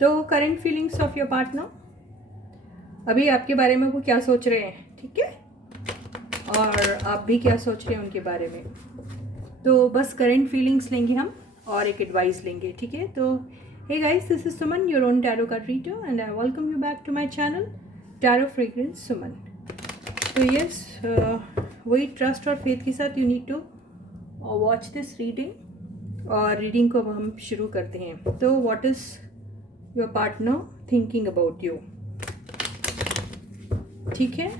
तो current feelings of your partner, अभी आपके बारे में वो क्या सोच रहे हैं, ठीक है, और आप भी क्या सोच रहे हैं उनके बारे में। तो बस करंट फीलिंग्स लेंगे हम और एक एडवाइस लेंगे, ठीक है। तो hey guys, this is Suman, your own tarot card reader, and I welcome you back to my channel tarot fragrance Suman. तो यस, वही ट्रस्ट और फेथ के साथ you need to watch this reading, और रीडिंग को अब हम शुरू करते हैं। तो what is your partner thinking about you, ठीक है।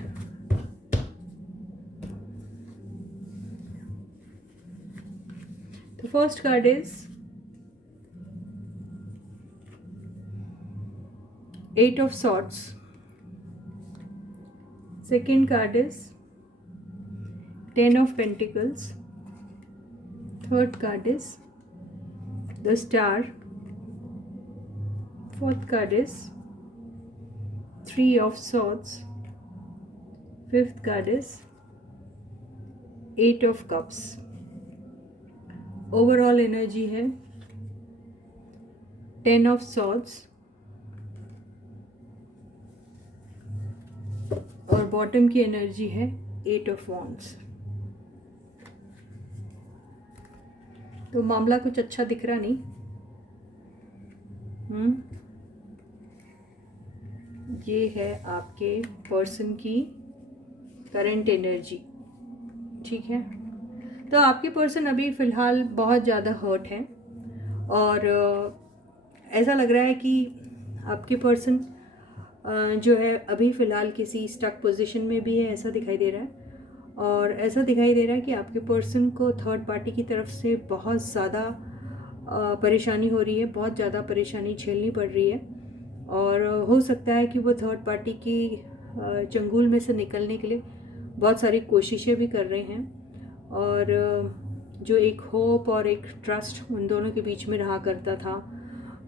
The first card is Eight of Swords. Second card is Ten of Pentacles. Third card is the Star. Fourth card is Three of Swords. Fifth card is Eight of Cups. Overall energy है 10 of swords, और bottom की energy है 8 of wands. तो मामला कुछ अच्छा दिख रहा नहीं। ये है आपके पर्सन की करंट एनर्जी, ठीक है। तो आपके पर्सन अभी फ़िलहाल बहुत ज़्यादा हर्ट है, और ऐसा लग रहा है कि आपके पर्सन जो है अभी फ़िलहाल किसी स्टक पोजीशन में भी है, ऐसा दिखाई दे रहा है। और ऐसा दिखाई दे रहा है कि आपके पर्सन को थर्ड पार्टी की तरफ से बहुत ज़्यादा परेशानी हो रही है, बहुत ज़्यादा परेशानी झेलनी पड़ रही है। और हो सकता है कि वो थर्ड पार्टी की चंगुल में से निकलने के लिए बहुत सारी कोशिशें भी कर रहे हैं, और जो एक होप और एक ट्रस्ट उन दोनों के बीच में रहा करता था,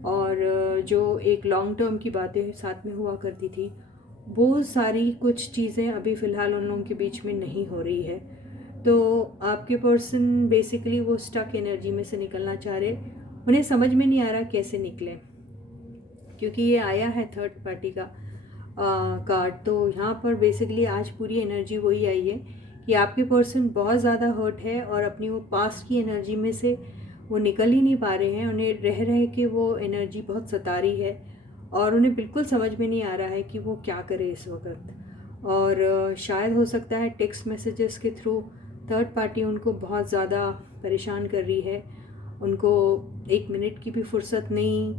और जो एक लॉन्ग टर्म की बातें साथ में हुआ करती थी, वो सारी कुछ चीज़ें अभी फ़िलहाल उन लोगों के बीच में नहीं हो रही है। तो आपके पर्सन बेसिकली वो स्टक एनर्जी में से निकलना चाह रहे, उन्हें समझ में नहीं आ रहा कैसे निकलें, क्योंकि ये आया है थर्ड पार्टी का कार्ड। तो यहाँ पर बेसिकली आज पूरी एनर्जी वही आई है कि आपके पर्सन बहुत ज़्यादा हर्ट है, और अपनी वो पास्ट की एनर्जी में से वो निकल ही नहीं पा रहे हैं। उन्हें रह के वो एनर्जी बहुत सता रही है, और उन्हें बिल्कुल समझ में नहीं आ रहा है कि वो क्या करे इस वक्त। और शायद हो सकता है टेक्स्ट मैसेजेस के थ्रू थर्ड पार्टी उनको बहुत ज़्यादा परेशान कर रही है। उनको एक मिनट की भी फुर्सत नहीं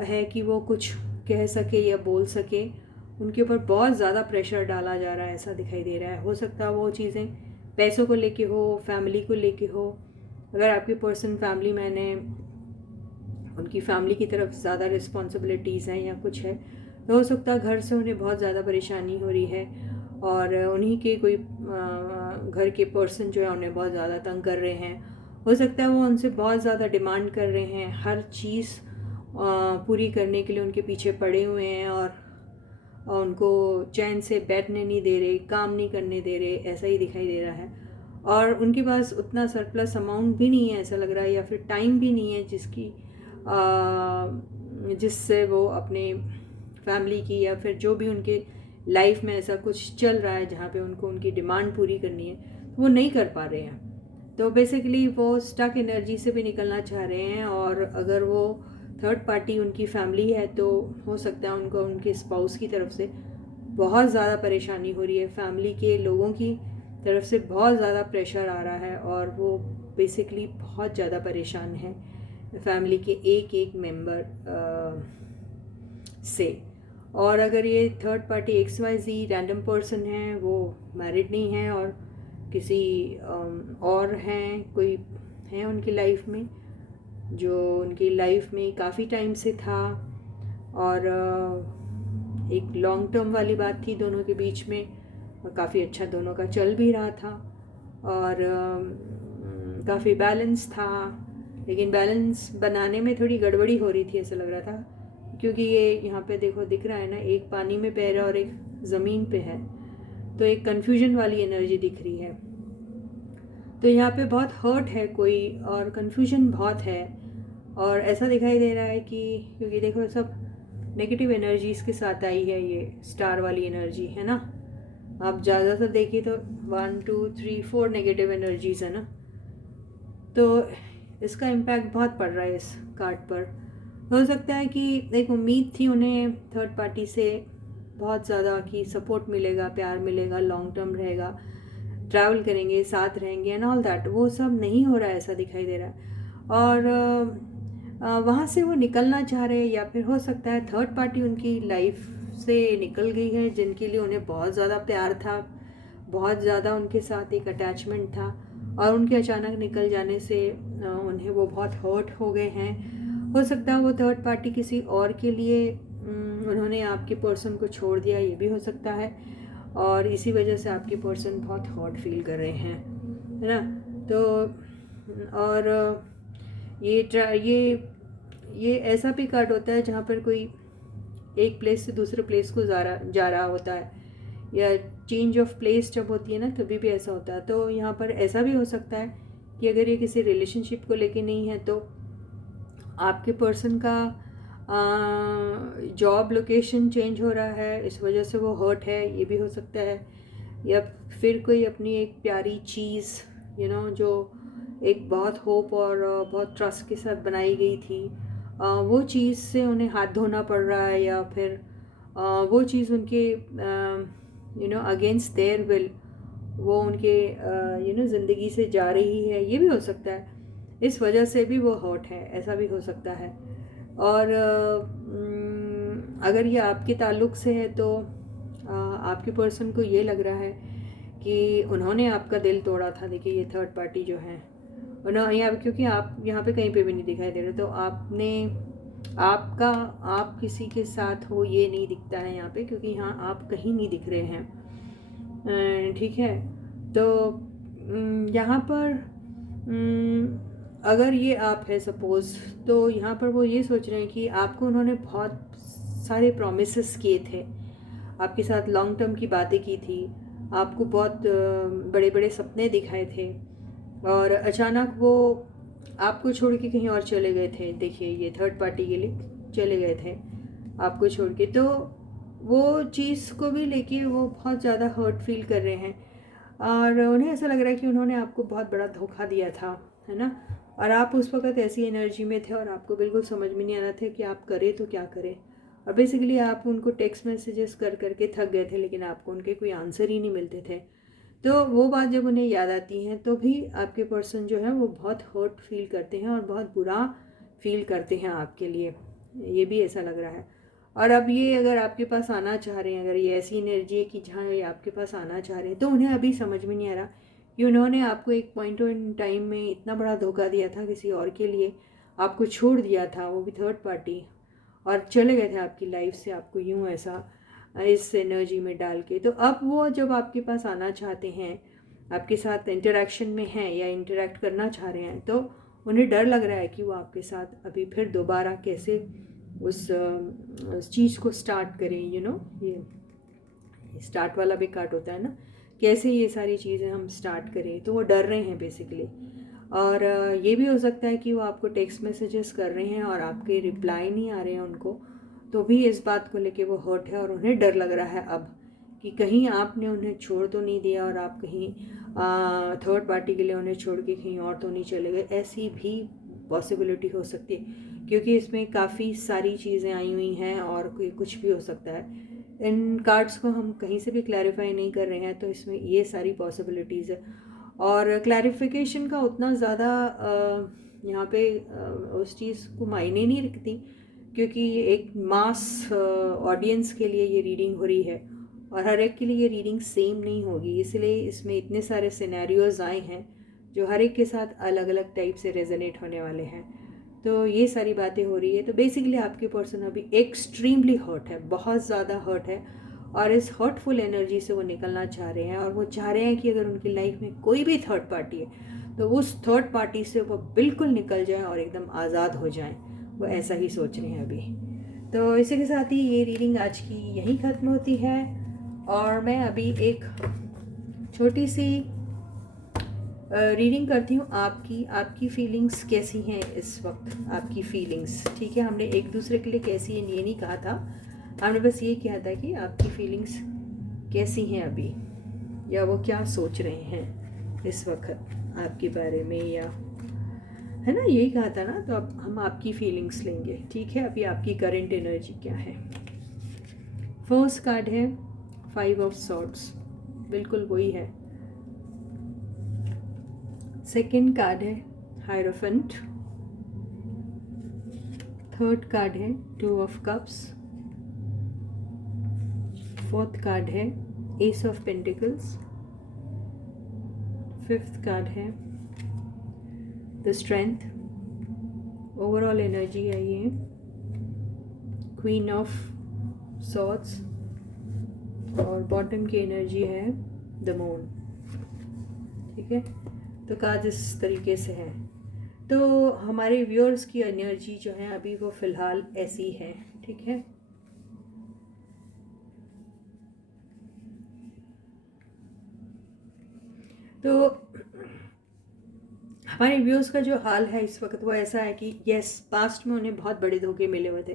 है कि वो कुछ कह सके या बोल सके। उनके ऊपर बहुत ज़्यादा प्रेशर डाला जा रहा है, ऐसा दिखाई दे रहा है। हो सकता है वो चीज़ें पैसों को लेके हो, फैमिली को लेके हो। अगर आपके पर्सन फैमिली मैन है, उनकी फैमिली की तरफ ज़्यादा रिस्पॉन्सिबिलिटीज़ हैं या कुछ है, तो हो सकता है घर से उन्हें बहुत ज़्यादा परेशानी हो रही है, और उन्हीं के कोई घर के पर्सन जो है उन्हें बहुत ज़्यादा तंग कर रहे हैं। हो सकता है वो उनसे बहुत ज़्यादा डिमांड कर रहे हैं, हर चीज़ पूरी करने के लिए उनके पीछे पड़े हुए हैं, और उनको चैन से बैठने नहीं दे रहे, काम नहीं करने दे रहे, ऐसा ही दिखाई दे रहा है। और उनके पास उतना सरप्लस अमाउंट भी नहीं है, ऐसा लग रहा है, या फिर टाइम भी नहीं है जिससे वो अपने फैमिली की या फिर जो भी उनके लाइफ में ऐसा कुछ चल रहा है जहाँ पे उनको उनकी डिमांड पूरी करनी है, तो वो नहीं कर पा रहे हैं। तो बेसिकली वो स्टक एनर्जी से भी निकलना चाह रहे हैं, और अगर वो थर्ड पार्टी उनकी फैमिली है तो हो सकता है उनको उनके स्पाउस की तरफ से बहुत ज़्यादा परेशानी हो रही है, फैमिली के लोगों की तरफ से बहुत ज़्यादा प्रेशर आ रहा है, और वो बेसिकली बहुत ज़्यादा परेशान है फैमिली के एक एक मेंबर से। और अगर ये third party XYZ random person है, वो मैरिड नहीं है और किसी और हैं, कोई है उनकी लाइफ में, जो उनकी लाइफ में काफ़ी टाइम से था, और एक लॉन्ग टर्म वाली बात थी दोनों के बीच में, और काफ़ी अच्छा दोनों का चल भी रहा था, और काफ़ी बैलेंस था। लेकिन बैलेंस बनाने में थोड़ी गड़बड़ी हो रही थी, ऐसा लग रहा था, क्योंकि ये यहाँ पे देखो दिख रहा है ना, एक पानी में पैर है और एक ज़मीन पे है, तो एक कन्फ्यूजन वाली एनर्जी दिख रही है। तो यहाँ पे बहुत हर्ट है कोई, और कन्फ्यूजन बहुत है, और ऐसा दिखाई दे रहा है कि क्योंकि देखो सब नेगेटिव एनर्जीज़ के साथ आई है, ये स्टार वाली एनर्जी है ना। आप ज़्यादातर देखिए तो 1 2 3 4 नेगेटिव एनर्जीज़ है ना, तो इसका इम्पैक्ट बहुत पड़ रहा है इस कार्ड पर। हो सकता है कि एक उम्मीद थी उन्हें थर्ड पार्टी से बहुत ज़्यादा कि सपोर्ट मिलेगा, प्यार मिलेगा, लॉन्ग टर्म रहेगा, ट्रैवल करेंगे, साथ रहेंगे एंड ऑल दैट, वो सब नहीं हो रहा है, ऐसा दिखाई दे रहा है। और वहाँ से वो निकलना चाह रहे हैं, या फिर हो सकता है थर्ड पार्टी उनकी लाइफ से निकल गई है, जिनके लिए उन्हें बहुत ज़्यादा प्यार था, बहुत ज़्यादा उनके साथ एक अटैचमेंट था, और उनके अचानक निकल जाने से उन्हें वो बहुत हर्ट हो गए हैं। हो सकता है वो थर्ड पार्टी किसी और के लिए उन्होंने आपके पर्सन को छोड़ दिया, ये भी हो सकता है, और इसी वजह से आपके पर्सन बहुत हर्ट फील कर रहे हैं, है ना। तो और ये ऐसा भी कार्ड होता है जहाँ पर कोई एक प्लेस से दूसरे प्लेस को जा रहा होता है, या चेंज ऑफ प्लेस जब होती है ना, तभी भी ऐसा होता है। तो यहाँ पर ऐसा भी हो सकता है कि अगर ये किसी रिलेशनशिप को लेके नहीं है, तो आपके पर्सन का जॉब लोकेशन चेंज हो रहा है, इस वजह से वो हर्ट है, ये भी हो सकता है। या फिर कोई अपनी एक प्यारी चीज़ जो एक बहुत होप और बहुत ट्रस्ट के साथ बनाई गई थी, वो चीज़ से उन्हें हाथ धोना पड़ रहा है, या फिर वो चीज़ उनके अगेंस्ट देयर विल वो उनके ज़िंदगी से जा रही है, ये भी हो सकता है। इस वजह से भी वो हर्ट है, ऐसा भी हो सकता है। और अगर ये आपके ताल्लुक़ से है तो आपके पर्सन को ये लग रहा है कि उन्होंने आपका दिल तोड़ा था। देखिए ये थर्ड पार्टी जो है उन्होंने यहाँ, क्योंकि आप यहाँ पे कहीं पे भी नहीं दिखाई दे रहे, तो आप किसी के साथ हो ये नहीं दिखता है यहाँ पे, क्योंकि यहाँ आप कहीं नहीं दिख रहे हैं, ठीक है। तो यहाँ पर अगर ये आप है सपोज़, तो यहाँ पर वो ये सोच रहे हैं कि आपको उन्होंने बहुत सारे प्रॉमिसेस किए थे, आपके साथ लॉन्ग टर्म की बातें की थी, आपको बहुत बड़े बड़े सपने दिखाए थे, और अचानक वो आपको छोड़ के कहीं और चले गए थे। देखिए ये थर्ड पार्टी के लिए चले गए थे आपको छोड़ के, तो वो चीज़ को भी लेके वो बहुत ज़्यादा हर्ट फील कर रहे हैं, और उन्हें ऐसा लग रहा है कि उन्होंने आपको बहुत बड़ा धोखा दिया था, है ना। और आप उस वक्त ऐसी एनर्जी में थे और आपको बिल्कुल समझ में नहीं आ रहा था कि आप करें तो क्या करें, और बेसिकली आप उनको टेक्स्ट मैसेजेस कर करके थक गए थे, लेकिन आपको उनके कोई आंसर ही नहीं मिलते थे। तो वो बात जब उन्हें याद आती है तो भी आपके पर्सन जो है वो बहुत हर्ट फील करते हैं और बहुत बुरा फील करते हैं आपके लिए, ये भी ऐसा लग रहा है। और अब ये अगर आपके पास आना चाह रहे हैं, अगर ये ऐसी एनर्जी है कि जहाँ ये आपके पास आना चाह रहे हैं, तो उन्हें अभी समझ में नहीं आ रहा कि उन्होंने आपको एक पॉइंट इन टाइम में इतना बड़ा धोखा दिया था, किसी और के लिए आपको छोड़ दिया था, वो भी थर्ड पार्टी, और चले गए थे आपकी लाइफ से, आपको यूँ ऐसा इस एनर्जी में डाल के। तो अब वो जब आपके पास आना चाहते हैं, आपके साथ इंटरेक्शन में हैं या इंटरेक्ट करना चाह रहे हैं, तो उन्हें डर लग रहा है कि वो आपके साथ अभी फिर दोबारा कैसे उस चीज़ को स्टार्ट करें। ये स्टार्ट वाला भी कार्ड होता है ना, कैसे ये सारी चीज़ें हम स्टार्ट करें, तो वो डर रहे हैं बेसिकली। और ये भी हो सकता है कि वो आपको टेक्स्ट मैसेजेस कर रहे हैं और आपके रिप्लाई नहीं आ रहे हैं उनको, तो भी इस बात को लेके वो हर्ट है, और उन्हें डर लग रहा है अब कि कहीं आपने उन्हें छोड़ तो नहीं दिया और आप कहीं थर्ड पार्टी के लिए उन्हें छोड़ के कहीं और तो नहीं चले गए। ऐसी भी पॉसिबिलिटी हो सकती है, क्योंकि इसमें काफ़ी सारी चीज़ें आई हुई हैं और कोई कुछ भी हो सकता है। इन कार्ड्स को हम कहीं से भी क्लैरिफाई नहीं कर रहे हैं, तो इसमें ये सारी पॉसिबिलिटीज़ है। और क्लैरिफिकेशन का उतना ज़्यादा यहाँ पे उस चीज़ को मायने नहीं रखती, क्योंकि ये एक मास ऑडियंस के लिए ये रीडिंग हो रही है, और हर एक के लिए ये रीडिंग सेम नहीं होगी, इसलिए इसमें इतने सारे सिनेरियोज आए हैं जो हर एक के साथ अलग अलग टाइप से रेजोनेट होने वाले हैं। तो ये सारी बातें हो रही है। तो बेसिकली आपके पर्सन अभी एक्सट्रीमली हर्ट है, बहुत ज़्यादा हर्ट है, और इस हर्टफुल एनर्जी से वो निकलना चाह रहे हैं, और वो चाह रहे हैं कि अगर उनकी लाइफ में कोई भी थर्ड पार्टी है तो उस थर्ड पार्टी से वो बिल्कुल निकल जाएं और एकदम आज़ाद हो जाएं। वो ऐसा ही सोच रहे हैं अभी। तो इसी के साथ ही ये रीडिंग आज की यहीं ख़त्म होती है, और मैं अभी एक छोटी सी रीडिंग करती हूँ आपकी फीलिंग्स कैसी हैं इस वक्त, आपकी फीलिंग्स। ठीक है, हमने एक दूसरे के लिए कैसी है ये नहीं कहा था, हमने बस ये किया था कि आपकी फीलिंग्स कैसी हैं अभी, या वो क्या सोच रहे हैं इस वक्त आपके बारे में, या है ना, यही कहा था ना। तो अब हम आपकी फीलिंग्स लेंगे। ठीक है, अभी आपकी करंट एनर्जी क्या है। फर्स्ट कार्ड है 5 ऑफ सॉर्ड्स, बिल्कुल वही है। सेकंड कार्ड है हायरोफेंट। थर्ड कार्ड है 2 ऑफ कप्स। फोर्थ कार्ड है S of pentacles. Fifth card है द स्ट्रेंथ। ओवरऑल एनर्जी है ये क्वीन ऑफ सॉर्ड्स, और बॉटम की एनर्जी है द मून। ठीक है, तो कार्ड इस तरीके से है। तो हमारे व्यूअर्स की एनर्जी जो है अभी वो फ़िलहाल ऐसी है। ठीक है, तो हमारे व्यूअर्स का जो हाल है इस वक्त वो ऐसा है कि यस, पास्ट में उन्हें बहुत बड़े धोखे मिले हुए थे।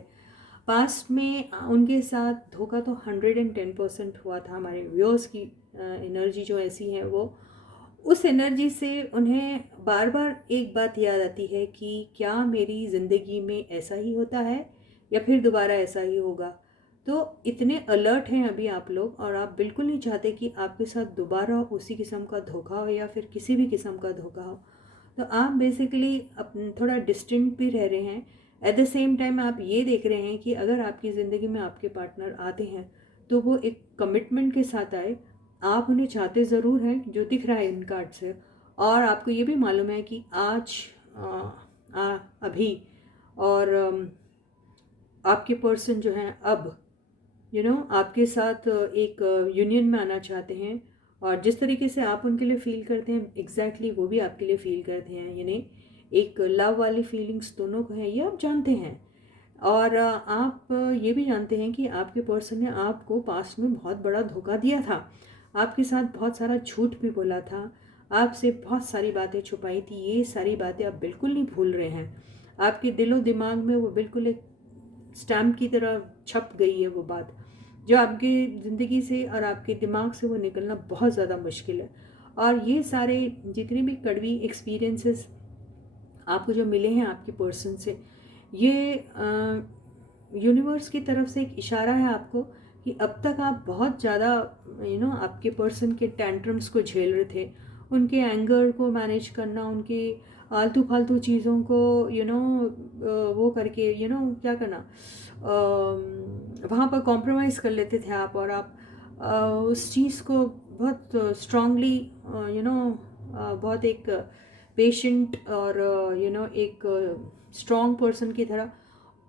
पास्ट में उनके साथ धोखा तो 110% हुआ था। हमारे व्यूअर्स की एनर्जी जो ऐसी है, वो उस एनर्जी से उन्हें बार बार एक बात याद आती है कि क्या मेरी ज़िंदगी में ऐसा ही होता है या फिर दोबारा ऐसा ही होगा। तो इतने अलर्ट हैं अभी आप लोग, और आप बिल्कुल नहीं चाहते कि आपके साथ दोबारा उसी किस्म का धोखा हो या फिर किसी भी किस्म का धोखा हो। तो आप बेसिकली थोड़ा डिस्टेंट भी रह रहे हैं। एट द सेम टाइम आप ये देख रहे हैं कि अगर आपकी ज़िंदगी में आपके पार्टनर आते हैं तो वो एक कमिटमेंट के साथ आए। आप उन्हें चाहते ज़रूर हैं, जो दिख रहा है इन कार्ड से, और आपको ये भी मालूम है कि आज अभी और आपके पर्सन जो हैं अब आपके साथ एक यूनियन में आना चाहते हैं, और जिस तरीके से आप उनके लिए फ़ील करते हैं एग्जैक्टली वो भी आपके लिए फ़ील करते हैं। यानी एक लव वाली फीलिंग्स दोनों को है, ये आप जानते हैं। और आप ये भी जानते हैं कि आपके पर्सन ने आपको पास्ट में बहुत बड़ा धोखा दिया था, आपके साथ बहुत सारा झूठ भी बोला था, आपसे बहुत सारी बातें छुपाई थी। ये सारी बातें आप बिल्कुल नहीं भूल रहे हैं। आपके दिलो दिमाग में वो बिल्कुल एक स्टैम्प की तरह छप गई है वो बात, जो आपकी ज़िंदगी से और आपके दिमाग से वो निकलना बहुत ज़्यादा मुश्किल है। और ये सारे जितने भी कड़वी एक्सपीरियंसेस आपको जो मिले हैं आपके पर्सन से, ये यूनिवर्स की तरफ से एक इशारा है आपको कि अब तक आप बहुत ज़्यादा आपके पर्सन के टेंट्रम्स को झेल रहे थे, उनके एंगर को मैनेज करना, उनके आलतू फालतू चीज़ों को वो करके क्या करना, वहाँ पर कॉम्प्रोमाइज़ कर लेते थे आप, और आप उस चीज़ को बहुत स्ट्रांगली बहुत एक पेशेंट और एक स्ट्रॉन्ग पर्सन की तरह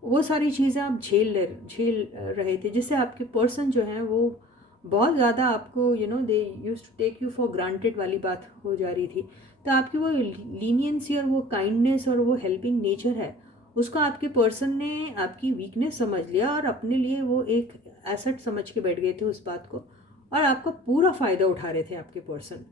वो सारी चीज़ें आप झेल रहे थे, जिससे आपके पर्सन जो हैं वो बहुत ज़्यादा आपको they used to take you for granted वाली बात हो जा रही थी। तो आपकी वो लीनियंसी और वो काइंडनेस और वो हेल्पिंग नेचर है, उसको आपके पर्सन ने आपकी वीकनेस समझ लिया और अपने लिए वो एक एसेट समझ के बैठ गए थे उस बात को, और आपका पूरा फ़ायदा उठा रहे थे आपके पर्सन।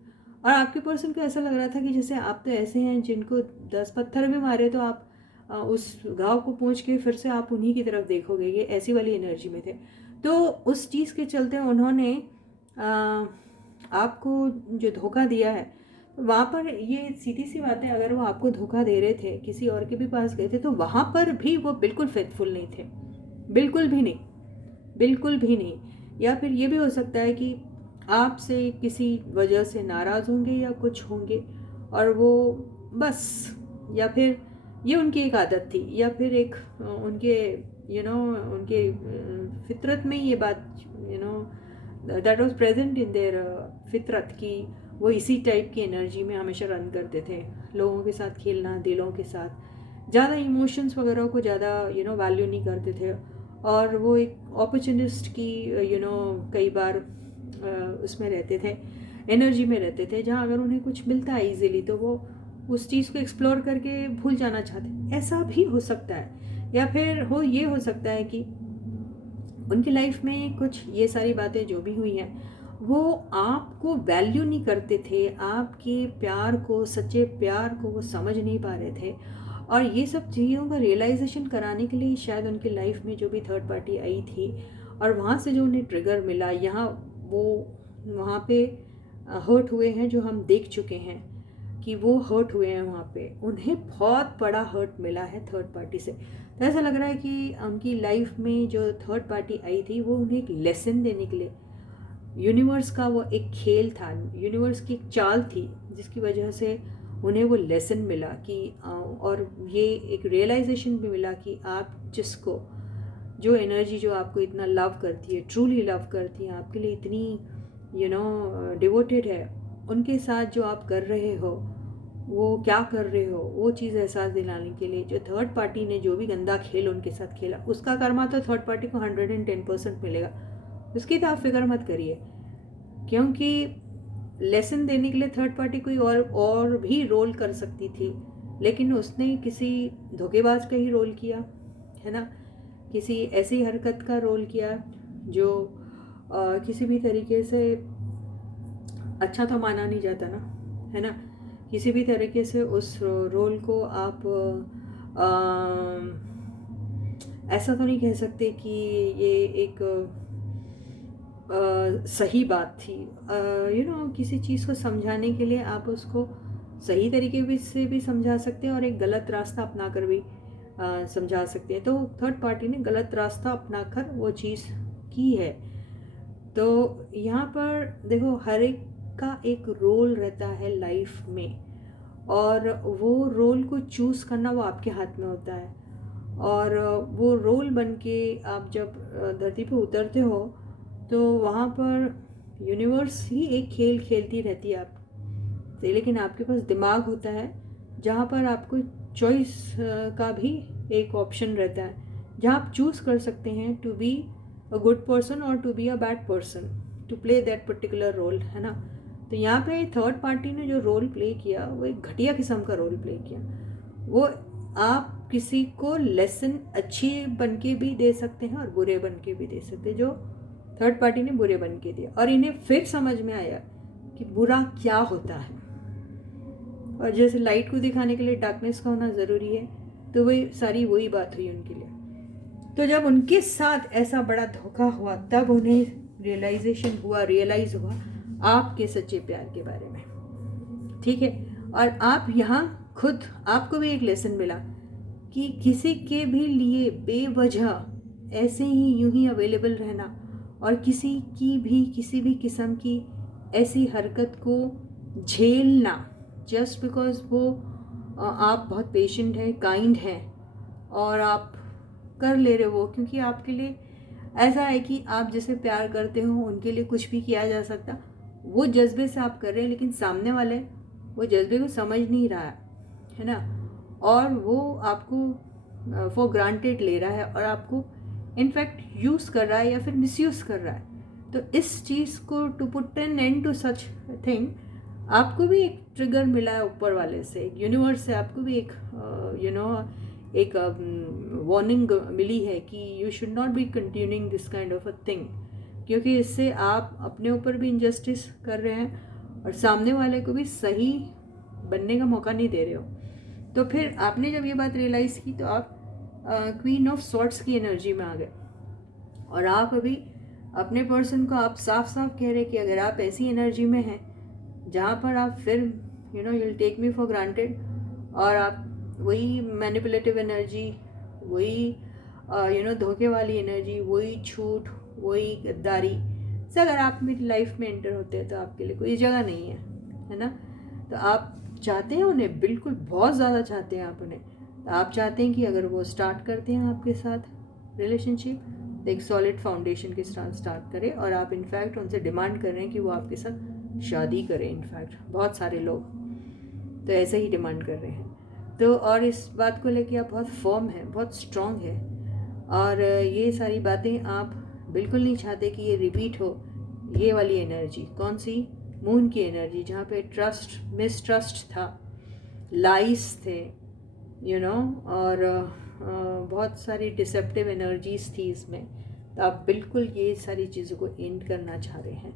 और आपके पर्सन को ऐसा लग रहा था कि जैसे आप तो ऐसे हैं जिनको 10 पत्थर भी मारे तो आप उस घाव को पहुँच के फिर से आप उन्हीं की तरफ देखोगे, ये ऐसी वाली एनर्जी में थे। तो उस चीज़ के चलते उन्होंने आपको जो धोखा दिया है, वहाँ पर ये सीधी सी बात है, अगर वो आपको धोखा दे रहे थे, किसी और के भी पास गए थे, तो वहाँ पर भी वो बिल्कुल फेथफुल नहीं थे, बिल्कुल भी नहीं, बिल्कुल भी नहीं। या फिर ये भी हो सकता है कि आपसे किसी वजह से नाराज़ होंगे या कुछ होंगे, और वो बस, या फिर ये उनकी एक आदत थी, या फिर एक उनके उनके फितरत में ये बात that was present in their फितरत की वो इसी टाइप की एनर्जी में हमेशा रन करते थे, लोगों के साथ खेलना, दिलों के साथ ज़्यादा इमोशंस वगैरह को ज़्यादा वैल्यू नहीं करते थे, और वो एक अपॉर्चुनिस्ट की कई बार उसमें रहते थे, एनर्जी में रहते थे, जहाँ अगर उन्हें कुछ मिलता है इजीली तो वो उस चीज़ को एक्सप्लोर करके भूल जाना चाहते। ऐसा भी हो सकता है, या फिर ये हो सकता है कि उनकी लाइफ में कुछ ये सारी बातें जो भी हुई हैं, वो आपको वैल्यू नहीं करते थे, आपके प्यार को, सच्चे प्यार को वो समझ नहीं पा रहे थे। और ये सब चीज़ों का रियलाइजेशन कराने के लिए शायद उनकी लाइफ में जो भी थर्ड पार्टी आई थी और वहाँ से जो उन्हें ट्रिगर मिला, यहाँ वो वहाँ पे हर्ट हुए हैं, जो हम देख चुके हैं कि वो हर्ट हुए हैं वहाँ पे, उन्हें बहुत बड़ा हर्ट मिला है थर्ड पार्टी से। तो ऐसा लग रहा है कि उनकी लाइफ में जो थर्ड पार्टी आई थी वो उन्हें एक लेसन देने के लिए, यूनिवर्स का वो एक खेल था, यूनिवर्स की एक चाल थी जिसकी वजह से उन्हें वो लेसन मिला कि और ये एक रियलाइजेशन भी मिला कि आप जिसको, जो एनर्जी जो आपको इतना लव करती है, ट्रूली लव करती है, आपके लिए इतनी डिवोटेड है, उनके साथ जो आप कर रहे हो, वो क्या कर रहे हो, वो चीज़ एहसास दिलाने के लिए जो थर्ड पार्टी ने जो भी गंदा खेल उनके साथ खेला, उसका कर्मा तो थर्ड पार्टी को 110% मिलेगा। उसकी तो आप फिक्र मत करिए, क्योंकि लेसन देने के लिए थर्ड पार्टी कोई और भी रोल कर सकती थी, लेकिन उसने किसी धोखेबाज का ही रोल किया, है ना, किसी ऐसी हरकत का रोल किया जो किसी भी तरीके से अच्छा तो माना नहीं जाता ना, है ना। किसी भी तरीके से उस रोल को आप ऐसा तो नहीं कह सकते कि ये एक सही बात थी। किसी चीज़ को समझाने के लिए आप उसको सही तरीके से भी समझा सकते हैं और एक गलत रास्ता अपना कर भी समझा सकते हैं। तो थर्ड पार्टी ने गलत रास्ता अपना कर वो चीज़ की है। तो यहाँ पर देखो, हर एक का एक रोल रहता है लाइफ में, और वो रोल को चूज़ करना वो आपके हाथ में होता है। और वो रोल बन के आप जब धरती पे उतरते हो तो वहाँ पर यूनिवर्स ही एक खेल खेलती रहती है आप से, लेकिन आपके पास दिमाग होता है जहाँ पर आपको चॉइस का भी एक ऑप्शन रहता है, जहाँ आप चूज़ कर सकते हैं to be a good person और to be a bad person, to play that particular role, है ना। तो यहाँ पे थर्ड पार्टी ने जो रोल प्ले किया वो एक घटिया किस्म का रोल प्ले किया। वो आप किसी को लेसन अच्छी बन के भी दे सकते हैं और बुरे बन के भी दे सकते हैं, जो थर्ड पार्टी ने बुरे बन के दिया। और इन्हें फिर समझ में आया कि बुरा क्या होता है, और जैसे लाइट को दिखाने के लिए डार्कनेस का होना ज़रूरी है, तो वही बात हुई उनके लिए। तो जब उनके साथ ऐसा बड़ा धोखा हुआ तब उन्हें रियलाइज़ हुआ आपके सच्चे प्यार के बारे में, ठीक है। और आप यहाँ खुद, आपको भी एक लेसन मिला कि किसी के भी लिए बेवजह ऐसे ही यूं ही अवेलेबल रहना और किसी भी किस्म की ऐसी हरकत को झेलना जस्ट बिकॉज वो आप बहुत पेशेंट हैं, काइंड हैं और आप कर ले रहे हो, क्योंकि आपके लिए ऐसा है कि आप जिसे प्यार करते हो उनके लिए कुछ भी किया जा सकता, वो जज्बे से आप कर रहे हैं, लेकिन सामने वाले वो जज्बे को समझ नहीं रहा है ना, और वो आपको फॉर ग्रांटेड ले रहा है और आपको इनफैक्ट यूज़ कर रहा है या फिर मिसयूज़ कर रहा है। तो इस चीज़ को to put an end to such thing, आपको भी एक ट्रिगर मिला है ऊपर वाले से, एक यूनिवर्स से आपको भी एक एक वार्निंग मिली है कि you should not be continuing this kind of a thing, क्योंकि इससे आप अपने ऊपर भी इंजस्टिस कर रहे हैं और सामने वाले को भी सही बनने का मौका नहीं दे रहे हो। तो फिर आपने जब ये बात रियलाइज़ की तो आप क्वीन ऑफ सॉर्ट्स की एनर्जी में आ गए, और आप अभी अपने पर्सन को आप साफ साफ कह रहे कि अगर आप ऐसी एनर्जी में हैं जहाँ पर आप फिर you'll take me for granted, और आप वही मैनिपुलेटिव एनर्जी, वही धोखे वाली एनर्जी, वही झूठ, वही गद्दारी से अगर आप मेरी लाइफ में एंटर होते हैं तो आपके लिए कोई जगह नहीं है ना। तो आप चाहते हैं उन्हें, बिल्कुल बहुत ज़्यादा चाहते हैं आप उन्हें। तो आप चाहते हैं कि अगर वो स्टार्ट करते हैं आपके साथ रिलेशनशिप तो एक सॉलिड फाउंडेशन के साथ स्टार्ट करें, और आप इनफैक्ट उनसे डिमांड कर रहे हैं कि वो आपके साथ शादी करें। इनफैक्ट बहुत सारे लोग तो ऐसे ही डिमांड कर रहे हैं। तो और इस बात को लेके आप बहुत फर्म हैं, बहुत स्ट्रॉन्ग है, और ये सारी बातें आप बिल्कुल नहीं चाहते कि ये रिपीट हो। ये वाली एनर्जी कौन सी? मून की एनर्जी, जहाँ पे ट्रस्ट मिसट्रस्ट था, लाइस थे, और बहुत सारी डिसेप्टिव एनर्जीज थी इसमें। तो आप बिल्कुल ये सारी चीज़ों को एंड करना चाह रहे हैं।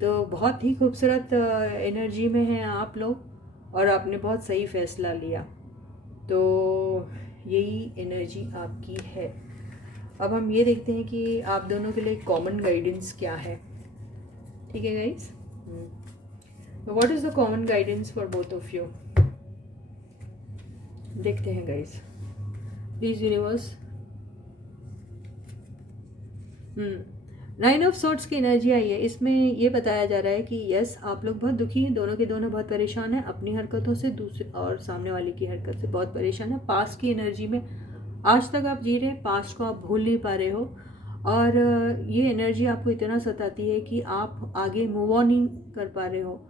तो बहुत ही खूबसूरत एनर्जी में हैं आप लोग और आपने बहुत सही फैसला लिया। तो यही एनर्जी आपकी है। अब हम ये देखते हैं कि आप दोनों के लिए कॉमन गाइडेंस क्या है। ठीक है guys, what is the common guidance for both of you. देखते हैं guys, please universe. 9 of sorts की एनर्जी आई है। इसमें ये बताया जा रहा है कि यस, आप लोग बहुत दुखी हैं, दोनों के दोनों बहुत परेशान हैं अपनी हरकतों से, दूसरे और सामने वाले की हरकत से बहुत परेशान है। पास्ट की एनर्जी में आज तक आप जी रहे हैं, पास्ट को आप भूल नहीं पा रहे हो और ये एनर्जी आपको इतना सताती है कि आप आगे मूव ऑन नहीं कर पा रहे हो।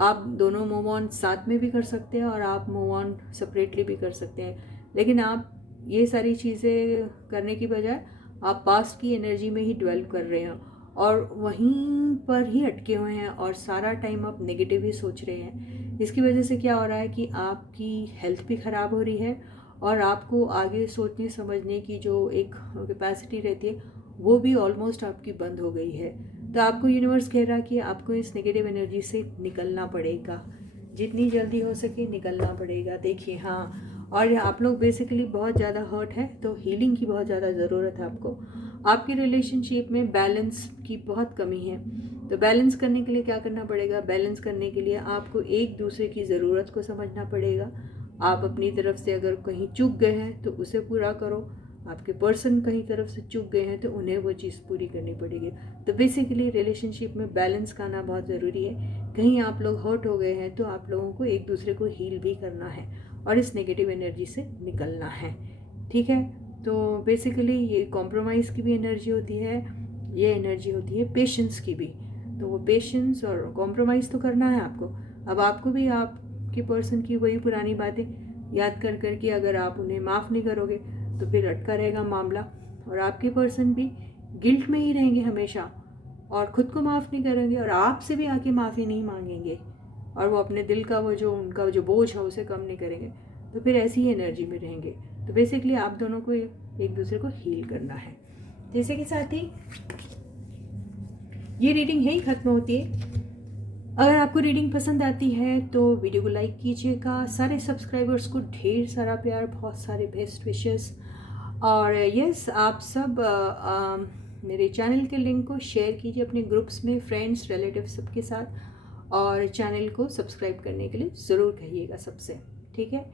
आप दोनों मूव ऑन साथ में भी कर सकते हैं और आप मूव ऑन सेपरेटली भी कर सकते हैं, लेकिन आप ये सारी चीज़ें करने की बजाय आप पास्ट की एनर्जी में ही ड्वेल कर रहे हैं और वहीं पर ही अटके हुए हैं और सारा टाइम आप नेगेटिव ही सोच रहे हैं। इसकी वजह से क्या हो रहा है कि आपकी हेल्थ भी ख़राब हो रही है और आपको आगे सोचने समझने की जो एक कैपेसिटी रहती है वो भी ऑलमोस्ट आपकी बंद हो गई है। तो आपको यूनिवर्स कह रहा है कि आपको इस नेगेटिव एनर्जी से निकलना पड़ेगा, जितनी जल्दी हो सके निकलना पड़ेगा। देखिए हाँ, और आप लोग बेसिकली बहुत ज़्यादा हर्ट है तो हीलिंग की बहुत ज़्यादा ज़रूरत है आपको। आपकी रिलेशनशिप में बैलेंस की बहुत कमी है, तो बैलेंस करने के लिए क्या करना पड़ेगा। बैलेंस करने के लिए आपको एक दूसरे की ज़रूरत को समझना पड़ेगा। आप अपनी तरफ से अगर कहीं चूक गए हैं तो उसे पूरा करो, आपके पर्सन कहीं तरफ से चूक गए हैं तो उन्हें वो चीज़ पूरी करनी पड़ेगी। तो बेसिकली रिलेशनशिप में बैलेंस का आना बहुत ज़रूरी है। कहीं आप लोग हर्ट हो गए हैं तो आप लोगों को एक दूसरे को हील भी करना है और इस नेगेटिव एनर्जी से निकलना है। ठीक है, तो बेसिकली ये कॉम्प्रोमाइज़ की भी एनर्जी होती है, ये एनर्जी होती है पेशेंस की भी। तो वो पेशेंस और कॉम्प्रोमाइज़ तो करना है आपको। अब आपको भी आपके पर्सन की वही पुरानी बातें याद कर कर के अगर आप उन्हें माफ़ नहीं करोगे तो फिर अटका रहेगा मामला और आपके पर्सन भी गिल्ट में ही रहेंगे हमेशा और ख़ुद को माफ़ नहीं करेंगे और आपसे भी आके माफ़ी नहीं मांगेंगे और वो अपने दिल का वो जो उनका जो बोझ है उसे कम नहीं करेंगे। तो फिर ऐसी ही एनर्जी में रहेंगे। तो बेसिकली आप दोनों को एक दूसरे को हील करना है। जैसे कि साथ ही ये रीडिंग यही ख़त्म होती है। अगर आपको रीडिंग पसंद आती है तो वीडियो को लाइक कीजिएगा। सारे सब्सक्राइबर्स को ढेर सारा प्यार, बहुत सारे बेस्ट विशेस और यस, आप सब मेरे चैनल के लिंक को शेयर कीजिए अपने ग्रुप्स में, फ्रेंड्स, रिलेटिव सबके साथ और चैनल को सब्सक्राइब करने के लिए ज़रूर कहिएगा सबसे। ठीक है,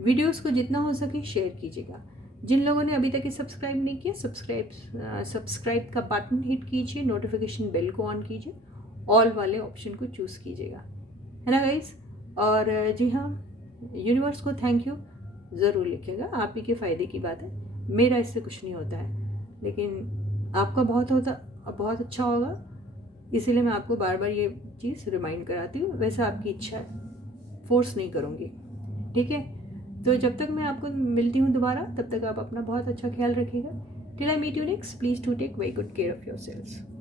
वीडियोस को जितना हो सके शेयर कीजिएगा। जिन लोगों ने अभी तक सब्सक्राइब नहीं किया, सब्सक्राइब का बटन हिट कीजिए, नोटिफिकेशन बेल को ऑन कीजिए, ऑल वाले ऑप्शन को चूज़ कीजिएगा, है ना गाइस। और जी हाँ, यूनिवर्स को थैंक यू ज़रूर लिखिएगा, आप ही के फ़ायदे की बात है, मेरा इससे कुछ नहीं होता है, लेकिन आपका बहुत अच्छा होगा, इसीलिए मैं आपको बार बार ये चीज़ रिमाइंड कराती हूँ। वैसे आपकी इच्छा है, फोर्स नहीं करूँगी। ठीक है, तो जब तक मैं आपको मिलती हूँ दोबारा, तब तक आप अपना बहुत अच्छा ख्याल रखिएगा। Till I meet you next, please to take very good care of your self.